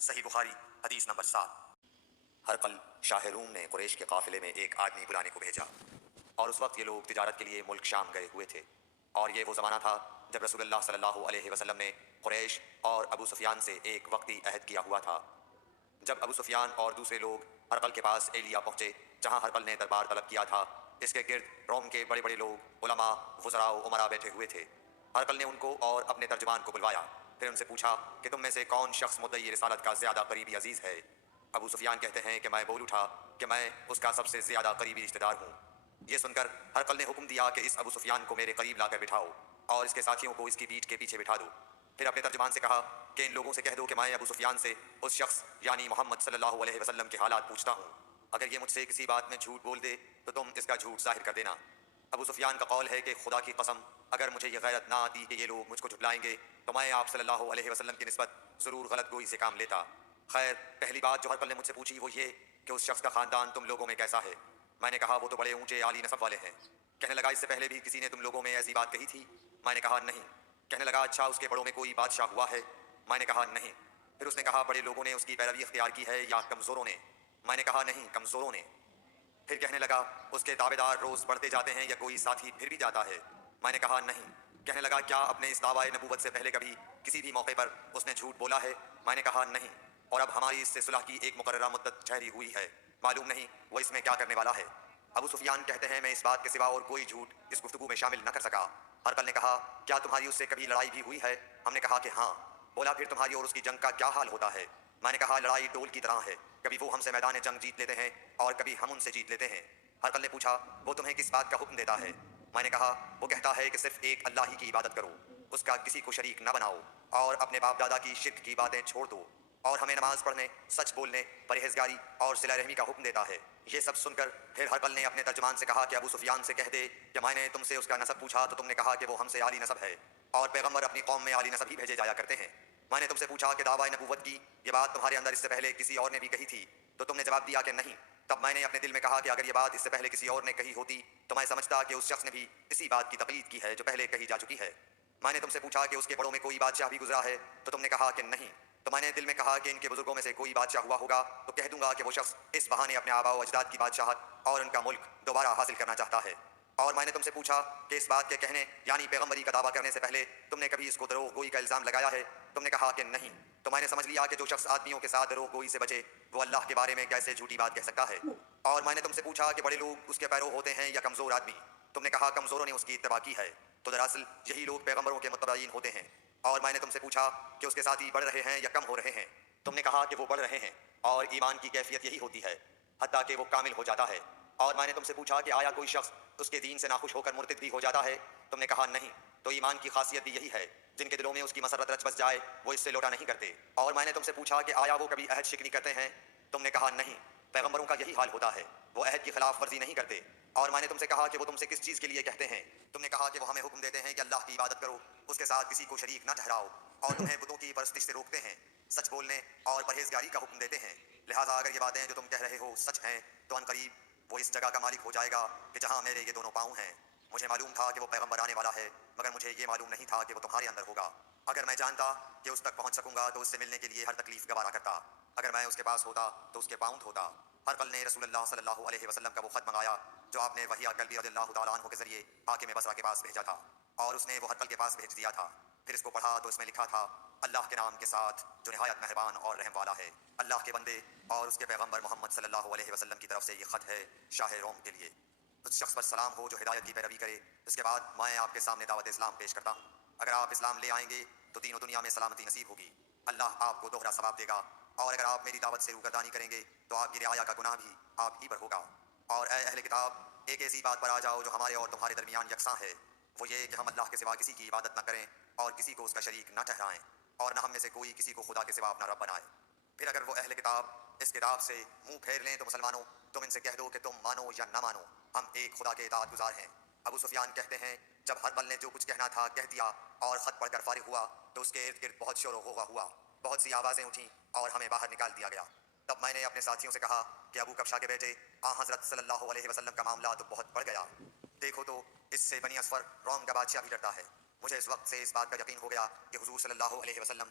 صحیح بخاری حدیث نمبر 7۔ ہرقل شاہ روم نے قریش کے قافلے میں ایک آدمی بلانے کو بھیجا، اور اس وقت یہ لوگ تجارت کے لیے ملک شام گئے ہوئے تھے، اور یہ وہ زمانہ تھا جب رسول اللہ صلی اللہ علیہ وسلم نے قریش اور ابو سفیان سے ایک وقتی عہد کیا ہوا تھا۔ جب ابو سفیان اور دوسرے لوگ ہرقل کے پاس ایلیا پہنچے جہاں ہرقل نے دربار طلب کیا تھا، اس کے گرد روم کے بڑے بڑے لوگ، علماء، وزراء و امراء بیٹھے ہوئے تھے۔ ہرقل نے ان کو اور اپنے ترجمان کو بلوایا، پھر ان سے پوچھا کہ تم میں سے کون شخص مدعی رسالت کا زیادہ قریبی عزیز ہے؟ ابو سفیان کہتے ہیں کہ میں بول اٹھا کہ میں اس کا سب سے زیادہ قریبی رشتہ دار ہوں۔ یہ سن کر ہرقل نے حکم دیا کہ اس ابو سفیان کو میرے قریب لا کر بٹھاؤ اور اس کے ساتھیوں کو اس کی پیٹھ کے پیچھے بٹھا دو۔ پھر اپنے ترجمان سے کہا کہ ان لوگوں سے کہہ دو کہ میں ابو سفیان سے اس شخص یعنی محمد صلی اللہ علیہ وسلم کے حالات پوچھتا ہوں، اگر یہ مجھ سے کسی بات میں جھوٹ بول دے تو تم اس کا جھوٹ ظاہر کر دینا۔ ابو سفیان کا قول ہے کہ خدا کی قسم اگر مجھے یہ غیرت نہ آتی کہ یہ لوگ مجھ کو جھٹلائیں گے تو میں آپ صلی اللہ علیہ وسلم کی نسبت ضرور غلط گوئی سے کام لیتا۔ خیر، پہلی بات جو ہرقل نے مجھ سے پوچھی وہ یہ کہ اس شخص کا خاندان تم لوگوں میں کیسا ہے؟ میں نے کہا وہ تو بڑے اونچے عالی نسب والے ہیں۔ کہنے لگا اس سے پہلے بھی کسی نے تم لوگوں میں ایسی بات کہی تھی؟ میں نے کہا نہیں۔ کہنے لگا اچھا اس کے بڑوں میں کوئی بادشاہ ہوا ہے؟ میں نے کہا نہیں۔ پھر اس نے کہا بڑے لوگوں نے اس کی پیروی اختیار کی ہے یا کمزوروں نے؟ میں نے کہا نہیں، کمزوروں نے۔ پھر کہنے لگا اس کے تابع دار روز بڑھتے جاتے ہیں یا کوئی ساتھی پھر بھی جاتا ہے؟ میں نے کہا نہیں۔ کہنے لگا کیا اپنے اس دعویٰ نبوت سے پہلے کبھی کسی بھی موقع پر اس نے جھوٹ بولا ہے؟ میں نے کہا نہیں، اور اب ہماری اس سے صلح کی ایک مقررہ مدت ٹھہری ہوئی ہے، معلوم نہیں وہ اس میں کیا کرنے والا ہے۔ ابو سفیان کہتے ہیں میں اس بات کے سوا اور کوئی جھوٹ اس گفتگو میں شامل نہ کر سکا۔ ہرقل نے کہا کیا تمہاری اس سے کبھی لڑائی بھی ہوئی ہے؟ ہم نے کہا کہ ہاں۔ بولا پھر تمہاری اور اس کی جنگ کا کیا حال ہوتا ہے؟ میں نے کہا لڑائی ڈول کی طرح ہے، کبھی وہ ہم سے میدان جنگ جیت لیتے ہیں اور کبھی ہم ان سے جیت لیتے ہیں۔ ہرقل نے پوچھا وہ تمہیں کس بات کا حکم دیتا ہے؟ میں نے کہا وہ کہتا ہے کہ صرف ایک اللہ ہی کی عبادت کرو، اس کا کسی کو شریک نہ بناؤ، اور اپنے باپ دادا کی شرک کی باتیں چھوڑ دو، اور ہمیں نماز پڑھنے، سچ بولنے، پرہیزگاری اور صلہ رحمی کا حکم دیتا ہے۔ یہ سب سن کر پھر ہرقل نے اپنے ترجمان سے کہا کہ ابو سفیان سے کہہ دے کہ میں نے تم سے اس کا نسب پوچھا تو تم نے کہا کہ وہ ہم سے عالی نسب ہے، اور پیغمبر اپنی قوم میں عالی نسب ہی بھیجے جایا کرتے ہیں۔ میں نے تم سے پوچھا کہ دعویٰ نبوت کی یہ بات تمہارے اندر اس سے پہلے کسی اور نے بھی کہی تھی؟ تو تم نے جواب دیا کہ نہیں۔ تب میں نے اپنے دل میں کہا کہ اگر یہ بات اس سے پہلے کسی اور نے کہی ہوتی تو میں سمجھتا کہ اس شخص نے بھی اسی بات کی تقلید کی ہے جو پہلے کہی جا چکی ہے۔ میں نے تم سے پوچھا کہ اس کے بڑوں میں کوئی بادشاہ بھی گزرا ہے؟ تو تم نے کہا کہ نہیں۔ تو میں نے دل میں کہا کہ ان کے بزرگوں میں سے کوئی بادشاہ ہوا ہوگا تو کہہ دوں گا کہ وہ شخص اس بہانے اپنے آباء و اجداد کی بادشاہت اور ان کا ملک دوبارہ حاصل کرنا چاہتا ہے۔ اور میں نے تم سے پوچھا کہ اس بات کے کہنے یعنی پیغمبری کا دعویٰ کرنے سے پہلے تم نے کبھی اس کو دروغ گوئی کا الزام لگایا ہے؟ تم نے کہا کہ نہیں۔ تو میں نے سمجھ لیا کہ جو شخص آدمیوں کے ساتھ دروغ گوئی سے بچے وہ اللہ کے بارے میں کیسے جھوٹی بات کہہ سکتا ہے۔ اور میں نے تم سے پوچھا کہ بڑے لوگ اس کے پیرو ہوتے ہیں یا کمزور آدمی؟ تم نے کہا کمزوروں نے اس کی اتباع کی ہے، تو دراصل یہی لوگ پیغمبروں کے متبعین ہوتے ہیں۔ اور میں نے تم سے پوچھا کہ اس کے ساتھی بڑھ رہے ہیں یا کم ہو رہے ہیں؟ تم نے کہا کہ وہ بڑھ رہے ہیں، اور ایمان کی کیفیت یہی ہوتی ہے حتیٰ کہ وہ کامل ہو جاتا ہے۔ اور میں نے تم سے پوچھا کہ آیا کوئی شخص اس کے دین سے ناخوش ہو کر مرتد بھی ہو جاتا ہے؟ تم نے کہا نہیں۔ تو ایمان کی خاصیت بھی یہی ہے، جن کے دلوں میں اس کی مسرت رچ بس جائے وہ اس سے لوٹا نہیں کرتے۔ اور میں نے تم سے پوچھا کہ آیا وہ کبھی عہد شکنی کرتے ہیں؟ تم نے کہا نہیں، پیغمبروں کا یہی حال ہوتا ہے، وہ عہد کی خلاف ورزی نہیں کرتے۔ اور میں نے تم سے کہا کہ وہ تم سے کس چیز کے لیے کہتے ہیں؟ تم نے کہا کہ وہ ہمیں حکم دیتے ہیں کہ اللہ کی عبادت کرو، اس کے ساتھ کسی کو شریک نہ ٹھہراؤ، اور تمہیں بتوں کی پرستش سے روکتے ہیں، سچ بولنے اور پرہیزگاری کا حکم دیتے ہیں۔ لہٰذا اگر یہ باتیں جو تم کہہ رہے ہو سچ ہیں تو ان قریب وہ اس جگہ کا مالک ہو جائے گا کہ جہاں میرے یہ دونوں پاؤں ہیں۔ مجھے معلوم تھا کہ وہ پیغمبر آنے والا ہے، مگر مجھے یہ معلوم نہیں تھا کہ وہ تمہارے اندر ہوگا۔ اگر میں جانتا کہ اس تک پہنچ سکوں گا تو اس سے ملنے کے لیے ہر تکلیف گوارا کرتا، اگر میں اس کے پاس ہوتا تو اس کے پاؤں دھوتا۔ ہرقل نے رسول اللہ صلی اللہ علیہ وسلم کا وہ خط منگایا جو آپ نے وحیہ کلبی رضی اللہ تعالیٰ عنہ کے ذریعے حاکم بصرہ کے پاس بھیجا تھا، اور اس نے وہ ہرقل کے پاس بھیج دیا تھا۔ پھر اس کو پڑھا تو اس میں لکھا تھا اللہ کے نام کے ساتھ جو نہایت مہربان اور رحم والا ہے۔ اللہ کے بندے اور اس کے پیغمبر محمد صلی اللہ علیہ وسلم کی طرف سے یہ خط ہے شاہ روم کے لیے۔ اس شخص پر سلام ہو جو ہدایت کی پیروی کرے۔ اس کے بعد میں آپ کے سامنے دعوت اسلام پیش کرتا ہوں۔ اگر آپ اسلام لے آئیں گے تو دین و دنیا میں سلامتی نصیب ہوگی، اللہ آپ کو دوہرا ثواب دے گا، اور اگر آپ میری دعوت سے روگردانی کریں گے تو آپ کی رعایا کا گناہ بھی آپ ہی پر ہوگا۔ اور اے اہل کتاب، ایک ایسی بات پر آ جاؤ جو ہمارے اور تمہارے درمیان یکساں ہے، وہ یہ کہ ہم اللہ کے سوا کسی کی عبادت نہ کریں اور کسی کو اس کا شریک نہ ٹھہرائیں، اور نہ ہم میں سے کوئی کسی کو خدا کے سوا اپنا رب بنائے۔ پھر اگر وہ اہل کتاب اس کتاب سے منہ پھیر لیں تو مسلمانوں تم ان سے کہہ دو کہ تم مانو یا نہ مانو ہم ایک خدا کے اطاعت گزار ہیں۔ ابو سفیان کہتے ہیں جب ہرقل نے جو کچھ کہنا تھا کہہ دیا اور خط پڑھ کر فارغ ہوا تو اس کے ارد گرد بہت شور و غوغا ہوا، بہت سی آوازیں اٹھیں اور ہمیں باہر نکال دیا گیا۔ تب میں نے اپنے ساتھیوں سے کہا کہ ابو کبشہ کے بیٹے حضرت صلی اللہ علیہ وسلم کا معاملہ تو بہت بڑھ گیا، دیکھو تو اس سے بنی اصفر روم کا بادشاہ بھی ڈرتا ہے۔ مجھے اس وقت سے اس بات کا یقین ہو گیا کہ حضور صلی اللہ علیہ وسلم